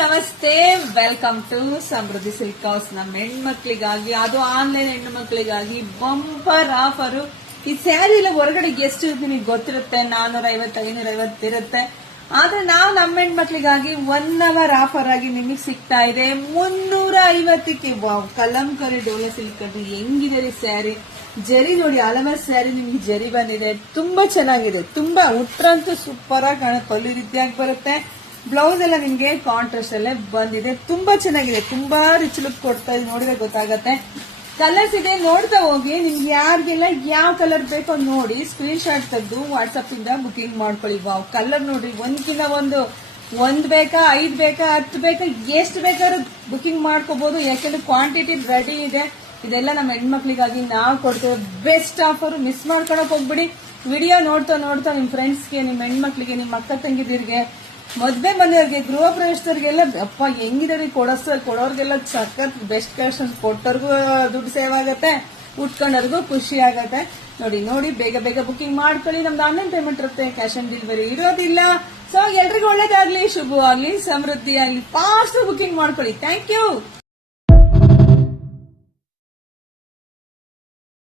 ನಮಸ್ತೆ, welcome to Samruddhi silk house. ನಮ್ಮ ಹೆಣ್ಮಕ್ಳಿಗಾಗಿ, ಅದು ಆನ್ಲೈನ್ ಹೆಣ್ಣು ಮಕ್ಳಿಗಾಗಿ ಬಂಪರ್ ಆಫರ್. ಈ ಸ್ಯಾರಿ ಎಲ್ಲ ಹೊರಗಡೆ ಎಷ್ಟು ನಿಮಗೆ ಗೊತ್ತಿರುತ್ತೆ, 450 550 ಇರುತ್ತೆ. ಆದ್ರೆ ನಾವು ನಮ್ಮ ಹೆಣ್ಮಕ್ಳಿಗಾಗಿ 1 ಅವರ್ ಆಫರ್ ಆಗಿ ನಿಮಗೆ ಸಿಗ್ತಾ ಇದೆ 350ಕ್ಕೆ. ಕಲಂಕರಿ ಡೋಲಾ ಸಿಲ್ಕ್ ಅದು ಹೆಂಗಿದೆ ರೀ ಸ್ಯಾರಿ. ಜರಿ ನೋಡಿ, ಅಲಮರ್ ಸ್ಯಾರಿ ನಿಮ್ಗೆ ಜರಿ ಬಂದಿದೆ, ತುಂಬಾ ಚೆನ್ನಾಗಿದೆ. ತುಂಬಾ ಉಟ್ರಂತೂ ಸೂಪರ್ ಆಗಿ ಕಾಣುತ್ತೆ, ಪಲ್ಲು ರೀತಿಯಾಗಿ ಬರುತ್ತೆ. ಬ್ಲೌಸ್ ಎಲ್ಲ ನಿಮ್ಗೆ ಕಾಂಟ್ರಾಸ್ಟ್ ಅಲ್ಲೇ ಬಂದಿದೆ, ತುಂಬಾ ಚೆನ್ನಾಗಿದೆ. ತುಂಬಾ ರಿಚ್ ಲುಕ್ ಕೊಡ್ತಾ ಇದೆ, ನೋಡಿದ್ರೆ ಗೊತ್ತಾಗತ್ತೆ. ಕಲರ್ಸ್ ಇದೆ, ನೋಡ್ತಾ ಹೋಗಿ. ನಿಮ್ಗೆ ಯಾರಿಗೆಲ್ಲ ಯಾವ ಕಲರ್ ಬೇಕೋ ನೋಡಿ ಸ್ಕ್ರೀನ್ ಶಾಟ್ ತೆಗೆದು ವಾಟ್ಸ್ಆಪ್ ಇಂದ ಬುಕಿಂಗ್ ಮಾಡ್ಕೊಳ್ಳಿ. ವಾವ್, ಕಲರ್ ನೋಡ್ರಿ, ಒಂದ್ಕಿಂತ ಒಂದ್ ಬೇಕಾ, 5 ಬೇಕಾ, 10 ಬೇಕಾ, ಎಷ್ಟು ಬೇಕಾದ್ರೂ ಬುಕಿಂಗ್ ಮಾಡ್ಕೋಬಹುದು. ಯಾಕಂದ್ರೆ ಕ್ವಾಂಟಿಟಿ ರೆಡಿ ಇದೆ. ಇದೆಲ್ಲ ನಮ್ಮ ಹೆಣ್ಮಕ್ಳಿಗಾಗಿ ನಾವು ಕೊಡ್ತೇವೆ ಬೆಸ್ಟ್ ಆಫರ್. ಮಿಸ್ ಮಾಡ್ಕೊಳಕ್ ಹೋಗ್ಬಿಡಿ. ವಿಡಿಯೋ ನೋಡ್ತಾ ನಿಮ್ ಫ್ರೆಂಡ್ಸ್ಗೆ, ನಿಮ್ ಹೆಣ್ಮಕ್ಳಿಗೆ, ನಿಮ್ ಅಕ್ಕ ತಂಗಿದಿರ್ಗೆ, ಮದ್ವೆ ಮನೆಯವ್ರಿಗೆ, ಗೃಹ ಪ್ರವೇಶದವ್ರಿಗೆಲ್ಲ ಅಪ್ಪ ಹೆಂಗಿದಾರೆ ಕೊಡೋರ್ಗೆಲ್ಲ ಸಖತ್ ಬೆಸ್ಟ್ ಕಲೆಕ್ಷನ್. ಕೊಟ್ಟವ್ರಿಗೂ ದುಡ್ಡು ಸೇವ್ ಆಗತ್ತೆ, ಉಟ್ಕೊಂಡವ್ರಿಗೂ ಖುಷಿ ಆಗತ್ತೆ. ನೋಡಿ ಬೇಗ ಬುಕಿಂಗ್ ಮಾಡ್ಕೊಳ್ಳಿ. ನಮ್ದು ಆನ್ಲೈನ್ ಪೇಮೆಂಟ್ ಇರುತ್ತೆ, ಕ್ಯಾಶ್ ಆನ್ ಡೆಲಿವರಿ ಇರೋದಿಲ್ಲ. ಸೊ ಎಲ್ರಿಗೂ ಒಳ್ಳೇದಾಗ್ಲಿ, ಶುಭವಾಗ್ಲಿ, ಸಮೃದ್ಧಿ ಆಗ್ಲಿ. ಫಾಸ್ಟ್ ಬುಕಿಂಗ್ ಮಾಡ್ಕೊಳ್ಳಿ. Thank you.